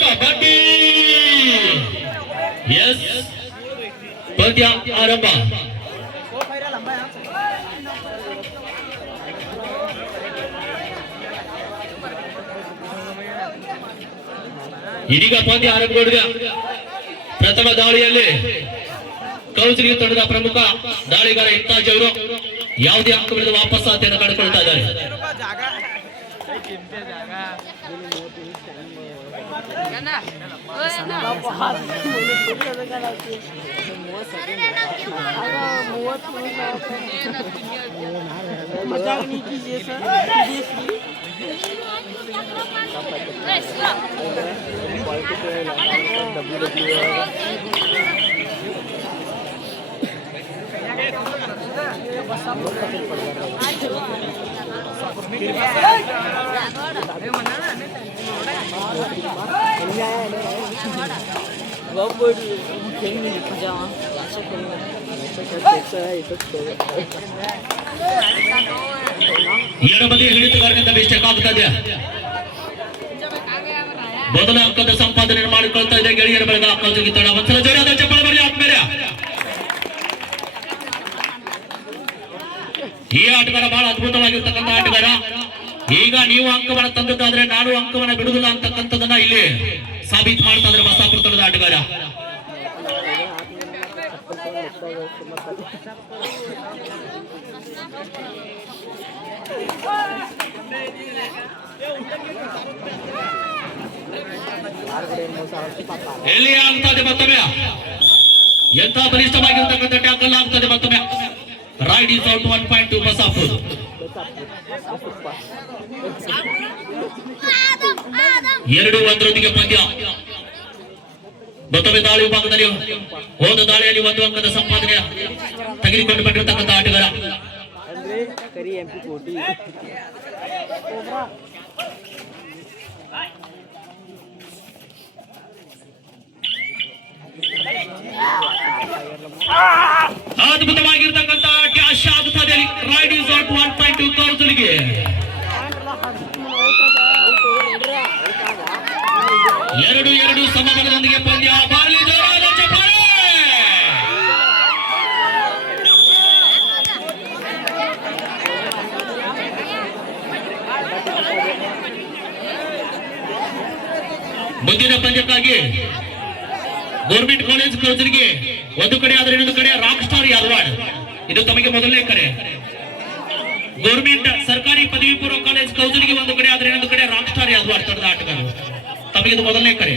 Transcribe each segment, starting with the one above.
Kabaddi S ಪಂದ್ಯ ಆರಂಭ. ಇದೀಗ ಪಂದ್ಯ ಆರಂಭಗೊಂಡಿದೆ. ಪ್ರಥಮ ದಾಳಿಯಲ್ಲಿ ಕೌನ್ಸಿಲಿಂಗ್ ತಂಡದ ಪ್ರಮುಖ ದಾಳಿಗಾರ ಇಂತಾಜ್ ಅವರು ಯಾವುದೇ ಅಂಕವಿಲ್ಲದೆ ವಾಪಸ್ ಆತೆಯನ್ನು ಕಂಡುಕೊಳ್ತಾ ಇದ್ದಾರೆ. ಎಡಬದಿ ಹಿಡಿತಗಾರನಿಂದ ಮಿಸ್ಟೇಕ್ ಆಗ್ತಾ ಇದೆ. ಮೊದಲ ಅಂಕದ ಸಂಪಾದನೆ ಮಾಡಿಕೊಳ್ತಾ ಇದೆ ಗೆಳೆಯರ ಬಳಗ. ಕೌನ್ಸಿಲಿಂಗ್ ತಂಡ ಒಂದ್ಸಲ ಜೋರಾದ ಚಪ್ಪಾಳೆ ಬರಲಿ ಆದ್ಮೇಲೆ. ಈ ಆಟಗಾರ ಬಹಳ ಅದ್ಭುತವಾಗಿರ್ತಕ್ಕಂಥ ಆಟಗಾರ. ಈಗ ನೀವು ಅಂಕವನ್ನು ತಂದದ್ದಾದ್ರೆ ನಾನು ಅಂಕವನ್ನು ಬಿಡುವುದಿಲ್ಲ ಅಂತಕ್ಕಂಥದನ್ನ ಇಲ್ಲಿ ಸಾಬೀತು ಮಾಡ್ತಾ ಇದ್ರೆ ಬಸಾಪುರ ತಂಡದ ಆಟಗಾರ. ಎಲ್ಲಿ ಆಗ್ತದೆ ಮತ್ತೊಮ್ಮೆ, ಎಂತ ಬಲಿಷ್ಠವಾಗಿರ್ತಕ್ಕಂಥ ಟ್ಯಾಕಲ್ ಆಗ್ತದೆ ಮತ್ತೊಮ್ಮೆ. Raid is out 1.2 Basapur. ಎರಡು ಒಂದರೊಂದಿಗೆ ಪಂದ್ಯ. ಮತ್ತೊಮ್ಮೆ ದಾಳಿ ವಿಭಾಗದಲ್ಲಿ ಹೋದ ದಾಳಿಯಲ್ಲಿ ಒಂದು ಅಂಕದ ಸಂಪಾದನೆ ತೆಗೆದುಕೊಂಡು ಬಂದಿರತಕ್ಕಂಥ ಆಟಗಾರ. ಅದ್ಭುತವಾಗಿರ್ತಕ್ಕಂಥ ಡ್ಯಾಶ್ ಆಗುತ್ತದೆ. ರೈಡ್ ಇಸ್ ಔಟ್ 1.2 ಕೌನ್ಸಿಲಿಂಗ್ಗೆ. ಎರಡು ಎರಡು ಸಮಬಲದೊಂದಿಗೆ ಪಂದ್ಯ. ಬಾರ್ಲಿ ಜೋರಾದ ಚಪ್ಪಾಳೆ. ಮುಂದಿನ ಪಂದ್ಯಕ್ಕಾಗಿ ಗೌರ್ಮೆಂಟ್ ಕಾಲೇಜ್ ಕೌನ್ಸಿಲಿಂಗ್ಗೆ ಒಂದು ಕಡೆ ಆದರೆ ಇನ್ನೊಂದು ಕಡೆ ರಾಕ್ ಸ್ಟಾರ್ ಯಾದವಾಡ್. ಇದು ತಮಗೆ ಮೊದಲನೇ ಕರೆ. ಗೌರ್ಮೆಂಟ್ ಸರ್ಕಾರಿ ಪದವಿ ಪೂರ್ವ ಕಾಲೇಜ್ ಕೌನ್ಸಿಲಿಂಗ್ಗೆ ಒಂದು ಕಡೆ ಆದರೆ ಇನ್ನೊಂದು ಕಡೆ ರಾಕ್ ಸ್ಟಾರ್ ಯಾದವಾಡ್ ತಂಡದ ಆಟಗಾರರು. ತಮಗೆ ಇದು ಮೊದಲನೇ ಕರೆ.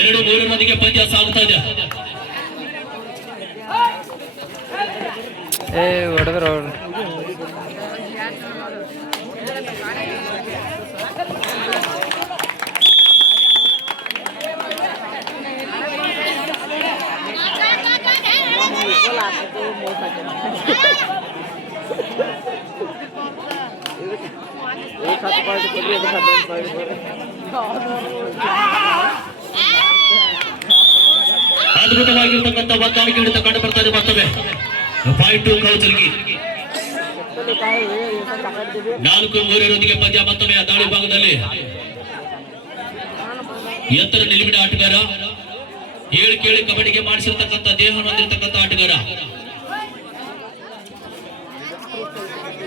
ಎರಡು ಮೂರರೊಂದಿಗೆ ಪಂದ್ಯ ಸಾಗುತ್ತಾ ಇದೆ. ಹೊಡೆದ್ರು ಅದ್ಭುತವಾಗಿರ್ತಕ್ಕಂಥ ಹೊಂದಾಣಿಕೆ ಹಿಡಿತ ಕಂಡು ಬರ್ತಾ ಇದೆ. ಮತ್ತೊಮ್ಮೆ 5-2 ಕೌನ್ಸಿಲಿಂಗ್ಗೆ. 4-3 ಪಂದ್ಯ. ಮತ್ತೊಮ್ಮೆ ದಾಳಿ ಭಾಗದಲ್ಲಿ ಎತ್ತರ ನಿಲುವಿನ ಆಟಗಾರ, ಹೇಳಿ ಕೇಳಿ ಕಬಡ್ಡಿಗೆ ಮಾಡಿಸಿರ್ತಕ್ಕಂಥ ದೇಹ ಹೊಂದಿರತಕ್ಕಂಥ ಆಟಗಾರ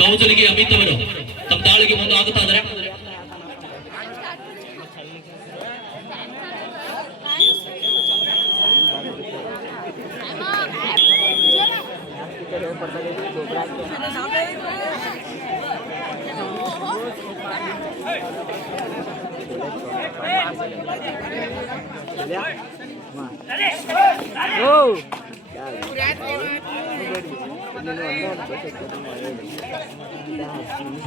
ಕೌನ್ಸಿಲಿಂಗ್ಗೆ ಅಮಿತ್ ಅವರು ತಮ್ಮ ದಾಳಿಗೆ ಮುಂದೆ ಆಗುತ್ತಾ ಇದ್ದಾರೆ.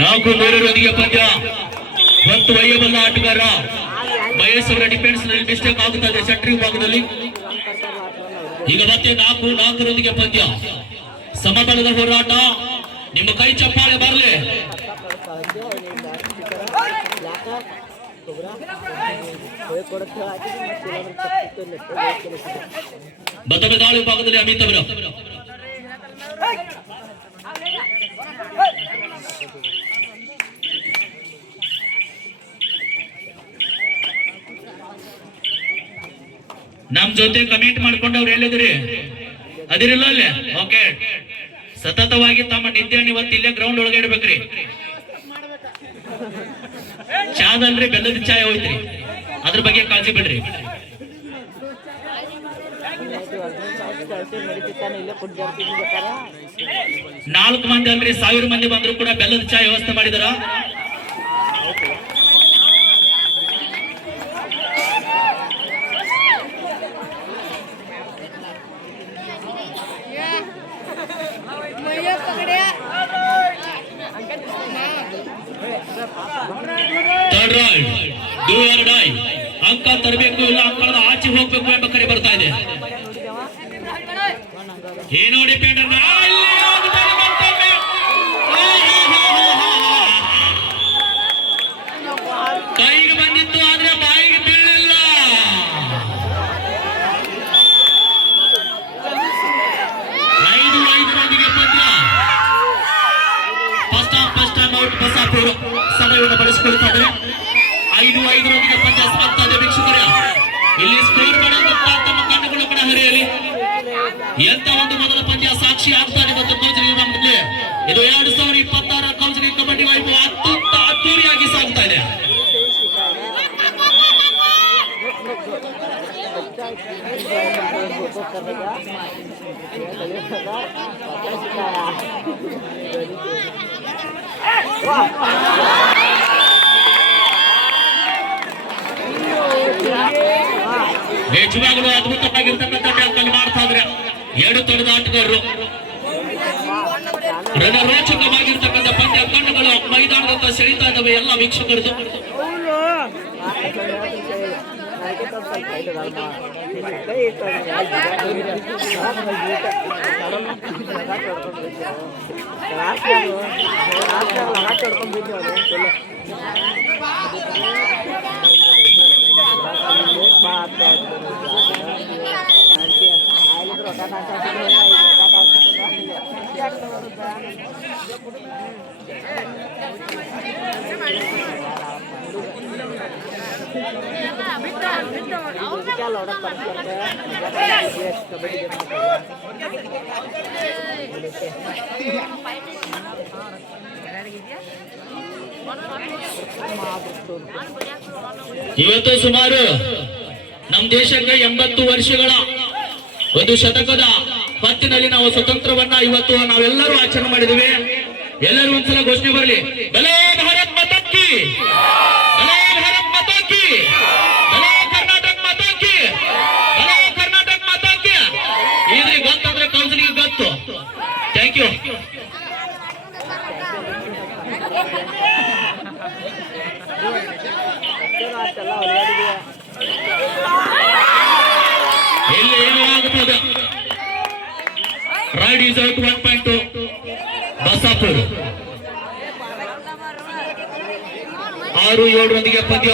ನಾಲ್ಕು ಮೂರರೊಂದಿಗೆ ಪಂದ್ಯ ಮತ್ತು ಒಯ್ಯಬಲ್ಲ ಆಟಗಾರ ಮಹೇಶ್ ಅವರ ಡಿಫೆನ್ಸ್ ನಲ್ಲಿ ಮಿಸ್ಟೇಕ್ ಆಗುತ್ತದೆ ಸೆಂಟ್ರಿಂಗ್ ಭಾಗದಲ್ಲಿ. ಈಗ ಮತ್ತೆ ನಾಲ್ಕರೊಂದಿಗೆ ಪಂದ್ಯ ಸಮಬಲದ ಹೋರಾಟ. ನಿಮ್ಮ ಕೈ ಚಪ್ಪಾಳೆ ಬರಲಿ. ಬದಲ ದಾಳಿ ಭಾಗದಲ್ಲಿ ಅಮಿತ್ ಅವರು ನಮ್ ಜೊತೆ ಕಮೆಂಟ್ ಮಾಡ್ಕೊಂಡವ್ರು ಹೇಳಿದ್ರಿ ಅದಿರಲ್ಲ ಅಲ್ಲೇ. ಓಕೆ, ಸತತವಾಗಿ ತಮ್ಮ ನಿದ್ದೆಯನ್ನು ಇವತ್ತು ಇಲ್ಲೇ ಗ್ರೌಂಡ್ ಒಳಗೆ ಇಡ್ಬೇಕ್ರಿ. ಚಾದಲ್ರಿ ಬೆಲ್ಲದ ಚಾಯ್ ಹೋಯ್ತ್ರಿ, ಅದ್ರ ಬಗ್ಗೆ ಕಾಳಜಿ ಬಿಡ್ರಿ. 4 ಮಂದಿ ಅಲ್ರಿ 1000 ಮಂದಿ ಬಂದ್ರು ಕೂಡ ಬೆಲ್ಲದ ಚಾಯ್ ವ್ಯವಸ್ಥೆ ಮಾಡಿದಾರ. ಅಂಕ ತರಬೇಕು, ಇಲ್ಲ ಅಂಕದ ಆಚೆ ಹೋಗ್ಬೇಕು ಎಂಬ ಕರೆ ಬರ್ತಾ ಇದೆ. ಏನೋ ಡಿಪೆಂಡ್ ಕೈಗೆ ಬಂದಿತ್ತು ಆದ್ರೆ ಬಾಯಿಗೆ ಬೀಳಲಿಲ್ಲ. 5-5 ಪಂದ್ಯ. ಫಸ್ಟ್ ಟೈಮ್ ಔಟ್ ಬಸಾಪುರ ಸಮಯವನ್ನು ಬಳಸಿಕೊಳ್ತಾರೆ. 5-5 ಪಂದ್ಯ ಸಾಗ್ತಾ ಇದೆ ವೀಕ್ಷಕರ. ಇಲ್ಲಿ ಸ್ಕೋರ್ ಮಾಡೋದಕ್ಕ ತಮ್ಮ ಕಣ್ಣುಗಳು ಕೂಡ ಹರಿಯಲಿ. ಎಂತ ಒಂದು ಮೊದಲ ಪಂದ್ಯ ಸಾಕ್ಷಿ ಆಗ್ತಾನೆ ಮತ್ತು ಕೌನ್ಸಿಲಿಂಗ್ ಬಂದಿದೆ. ಇದು 2026 ಕೌನ್ಸಿಲಿಂಗ್ ಕಬಡ್ಡಿ ವೈಭವ ಅತ್ಯಂತ ಅದ್ದೂರಿಯಾಗಿ ಸಾಗ್ತಾ ಇದೆ. ನಿಜವಾಗಲೂ ಅದ್ಭುತವಾಗಿರ್ತಕ್ಕಂಥ ಟ್ಯಾಕಲ್ ಮಾಡ್ತಾ ಇದ್ರೆ 2 ತೊಡೆದ ಆಟಗಾರರು. ರೋಚಕವಾಗಿರ್ತಕ್ಕಂಥ ಪಂದ್ಯ ಕಣ್ಣುಗಳು ಮೈದಾನದತ್ತ ಸೆಳೀತಾ ಇದ್ದಾವೆ ಎಲ್ಲ ವೀಕ್ಷಕರದು. ಇವತ್ತು ಸುಮಾರು ನಮ್ಮ ದೇಶಕ್ಕೆ 80 ವರ್ಷಗಳ ಒಂದು ಶತಕದ ಹೊತ್ತಿನಲ್ಲಿ ನಾವು ಸ್ವತಂತ್ರವನ್ನ ಇವತ್ತು ನಾವೆಲ್ಲರೂ ಆಚರಣೆ ಮಾಡಿದ್ದೇವೆ. ಎಲ್ಲರೂ ಒಂದ್ಸಲ ಘೋಷಣೆ ಬರಲಿ, ಬಲೋ ಭಾರತ್ ಮಾತಾ ಕಿ, ಬಲೋ ಭಾರತ್ ಮಾತಾ ಕಿ, ಬಲೋ ಕರ್ನಾಟಕ ಮಾತಾ ಕಿ, ಬಲೋ ಕರ್ನಾಟಕ ಮಾತಾ ಕಿ. ಇದ್ರಿ ಗೊತ್ತಂದ್ರೆ ಕೌನ್ಸಿಲಿಂಗ್ ಗೊತ್ತು. Thank you. ಇಲ್ಲಿ ಏನು ಆಗುತ್ತದೆ? Ride is out 1.2 Basapur. 6-7 ಪಂದ್ಯ.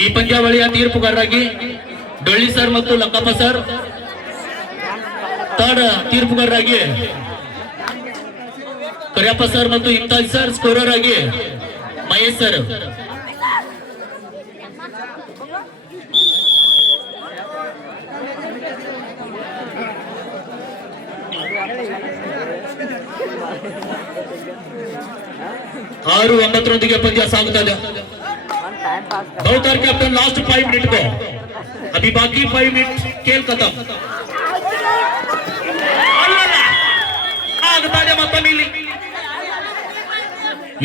ಈ ಪಂದ್ಯಾವಳಿಯ ತೀರ್ಪುಗಾರರಾಗಿ ಡೊಳ್ಳಿ ಸರ್ ಮತ್ತು ಲಕ್ಕಪ್ಪ ಸರ್, ಥರ್ಡ್ ತೀರ್ಪುಗಾರರಾಗಿ ಕರಿಯಪ್ಪ ಸರ್ ಮತ್ತು ಇಮ್ತಾಜ್ ಸರ್, ಸ್ಕೋರರ್ ಆಗಿ ಮಹೇಶ್ ಸರ್. ಆರು 9 ಪಂದ್ಯ ಸಾಗುತ್ತಾ ಇದೆ. बहुतर कैप्टन लास्ट 5 मिनट को अभी बाकी 5 मिनट खेल खत्म. ಆಗ್ತಾ ಇದೆ ಮತ್ತೊಮ್ಮೆ ಇಲ್ಲಿ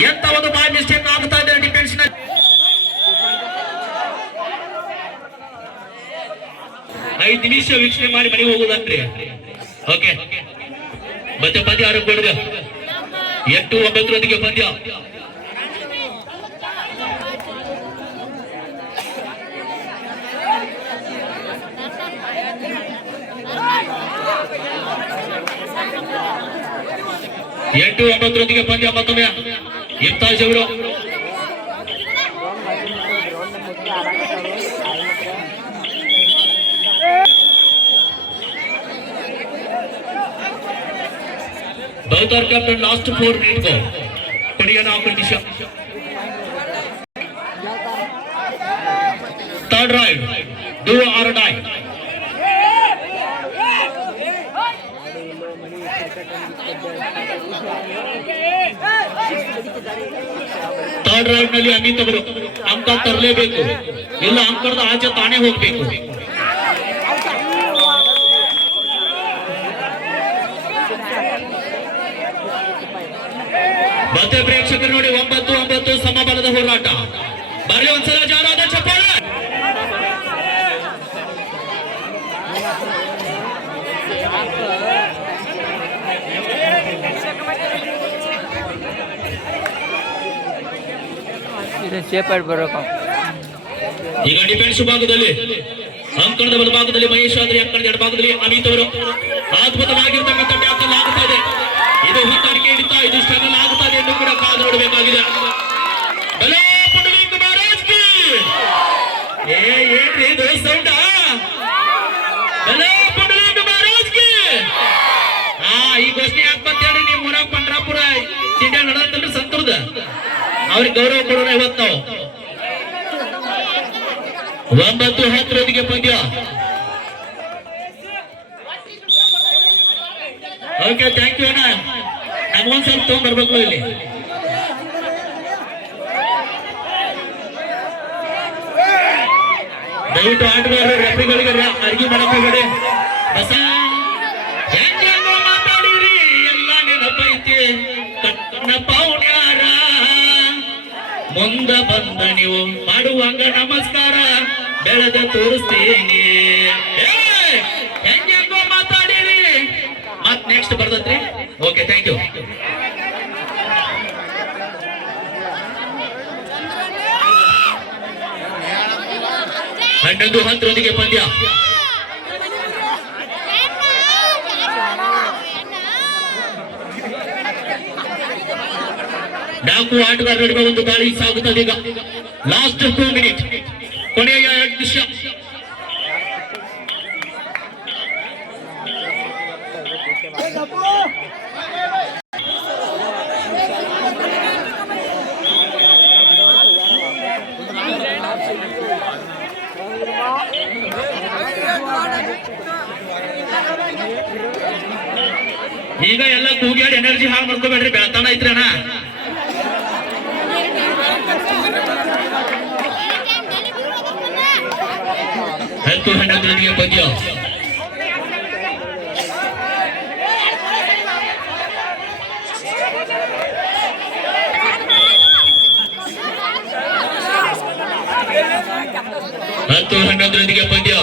ಎಂತ ಒಂದು ಬಾಯ್ ಮಿಸ್ಟೇಕ್ ಆಗ್ತಾ ಇದೆ ಡಿಫೆನ್ಸ್ ನ. 5 ನಿಮಿಷ ವೀಕ್ಷಣೆ ಮಾಡಿ ಮನೆಗೆ ಹೋಗುದಂತ್ರಿ. ಓಕೆ ಮತ್ತೆ ಪಂದ್ಯ ಆರಂಭಗೊಂಡಿದೆ. 8-9 ಪಂದ್ಯ. ಎಂಟು 9 ಪಂದ್ಯ ಮತ್ತೊಮ್ಮೆ ಇಮ್ತಾಜ್ ಅವರು बहुतर कैप्टन लास्ट 4 मिनट को बढ़िया नाम कंडीशन. थर्ड राइड डू और डाई. ಥರ್ಡ್ ರೌಂಡ್ ನಲ್ಲಿ ಅಮಿತ್ ಅವರು ಅಂಕ ತರಲೇಬೇಕು, ಇಲ್ಲ ಅಂಕದ ಆಚೆ ತಾನೇ ಹೋಗ್ಬೇಕು. ಮತ್ತೆ ಪ್ರೇಕ್ಷಕರು ನೋಡಿ 9-9 ಸಮಬಲದ ಹೋರಾಟ. ಬರಲಿ ಒಂದ್ಸಲ ಜಾರಾದ ಚಪ್ಪಾಳೆ. ಈಗ ಡಿಫೆನ್ಸ್ ಭಾಗದಲ್ಲಿ ಅಂಕಣದ ಬಲಭಾಗದಲ್ಲಿ ಮಹೇಶ್ ಆದ್ರೆ ಅಂಕಣದ ಎಡಭಾಗದಲ್ಲಿ ಅಮಿತ್ ಅವರು ಅದ್ಭುತವಾಗಿರ್ತಕ್ಕಂಥ ಟ್ಯಾಕಲ್ ಆಗುತ್ತಾ ಇದೆ. ಇದು ಹೊಂದಾಣಿಕೆ ಹಿಡಿತಾ, ಇದು ಸ್ಟ್ರಗಲ್ ಆಗುತ್ತಾ ಇದೆ ಎಂದು ಕೂಡ ಕಾದು ನೋಡಬೇಕಾಗಿದೆ. ಏನ್ರಿ ಇದು ಸೌಂಡ? ಈ ಘೋಷಣೆ ಯಾಕೆ ಬಂತೇಳಿ ನೀವು ಊರಾಗ ಪಂಡ್ರಾಪುರ ಸಿಂಡಿಯಾ ನಡೆದಲ್ರಿ ಸಂತರದ ಅವ್ರಿಗೆ ಗೌರವ ಕೊಡೋಣ ಇವತ್ತು ನಾವು. 9-10 ಪಂದ್ಯ. ಓಕೆ ಥ್ಯಾಂಕ್ ಯು ಅಣ್ಣ. ನಮಗೊಂದ್ ಸ್ವಲ್ಪ ತಗೊಂಡ್ಬರ್ಬೇಕು ಇಲ್ಲಿ. ದಯವಿಟ್ಟು ಆಟಗಾರರು ರೆಫ್ರಿಗಳಿಗೆ ಅರ್ಗಿ ಮಾಡಕ್ ಹೋಗಬೇಡಿ. ಬಸ ಹೆಂಗೋ ಮಾತಾಡಿರಿ ಎಲ್ಲ ನೆನಪೈತಿ ಕಟ್ಟಣ ಪೌಣ್ಯಾರ ಮುಂದ ಬಂದ ನೀವು ಮಾಡುವಂಗ ನಮಸ್ಕಾರ ಬೆಳೆದ ತೋರಿಸ್ತೀನಿ. ಹೆಂಗೋ ಮಾತಾಡಿರಿ ಮತ್ ನೆಕ್ಸ್ಟ್ ಬರ್ತೈತ್ರಿ. Okay thank you. ಹನ್ನೊಂದು 10 ಪಂದ್ಯ. ನಾಲ್ಕು ಆಟಗಾರರ ನಡುವೆ ಒಂದು ದಾಳಿ ಸಾಗುತ್ತದೆ. ಈಗ ಲಾಸ್ಟ್ 2 ಮಿನಿಟ್, ಕೊನೆಯ 2 ನಿಮಿಷ. ಈಗ ಎಲ್ಲ ಕೂಗ್ಯಾಡಿ ಎನರ್ಜಿ ಹಾಳು ಮಾಡ್ಕೋಬೇಡ್ರಿ, ಬೆಳತಾನ ಐತ್ರಿ ಅಣ್ಣ. ಹತ್ತು 11 ಪಂದ್ಯ. ಹತ್ತು 11 ಪಂದ್ಯ.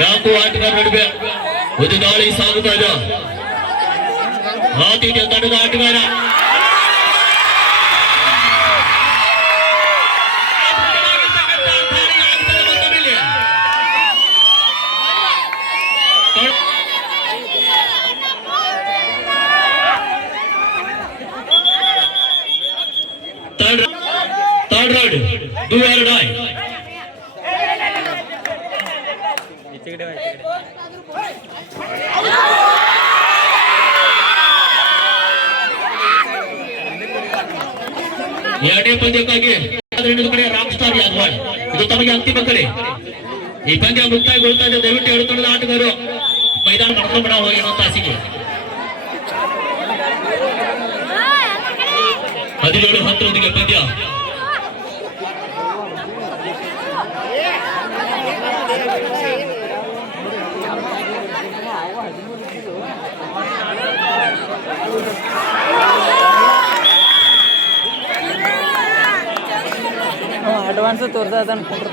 4 ಆಟಗಾರರ ನಡುವೆ ಒಂದು ದಾಳಿ ಸಾಗುತ್ತಾ ಇದೆ. ಆತಿಥ್ಯ ತಂಡದ ಆಟಗಾರ third round do or die. ಎರಡನೇ ಪಂದ್ಯಕ್ಕಾಗಿ ಕಡೆ ರಾಕ್ ಸ್ಟಾರ್ ಯಾದವಾಡ್, ಇದು ತಮಗೆ ಅಂತಿಮ ಕಡೆ. ಈ ಪಂದ್ಯ ಮುಕ್ತಾಯಗೊಳ್ತಾ ಇದೆ. ದಯವಿಟ್ಟು 2 ತಂಡದ ಆಟಗಾರರು ಮೈದಾನ ಕರ್ಕೊಂಡ್ಬಿಡ ಹೋಗಿ ಅನ್ನೋ ತಾಸಿಗೆ 17-10 ಪಂದ್ಯ. ಅಡ್ವಾನ್ಸ್ ತೋರ್ದ ಅನ್ಕೊಂಡ್ರಿ.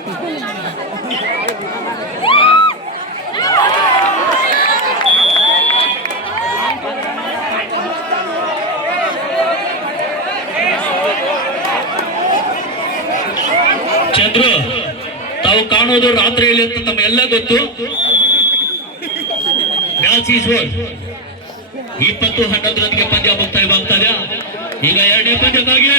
ಚಂದ್ರು, ತಾವು ಕಾಣೋದು ರಾತ್ರಿಯಲ್ಲಿ ಅಂತ ತಮಗೆಲ್ಲ ಗೊತ್ತು. Match is over. 20-11 ಪಂದ್ಯ ಮುಕ್ತಾಯವಾಗ್ತದೆ. ಈಗ 2ನೇ ಪಂದ್ಯಕ್ಕಾಗಿ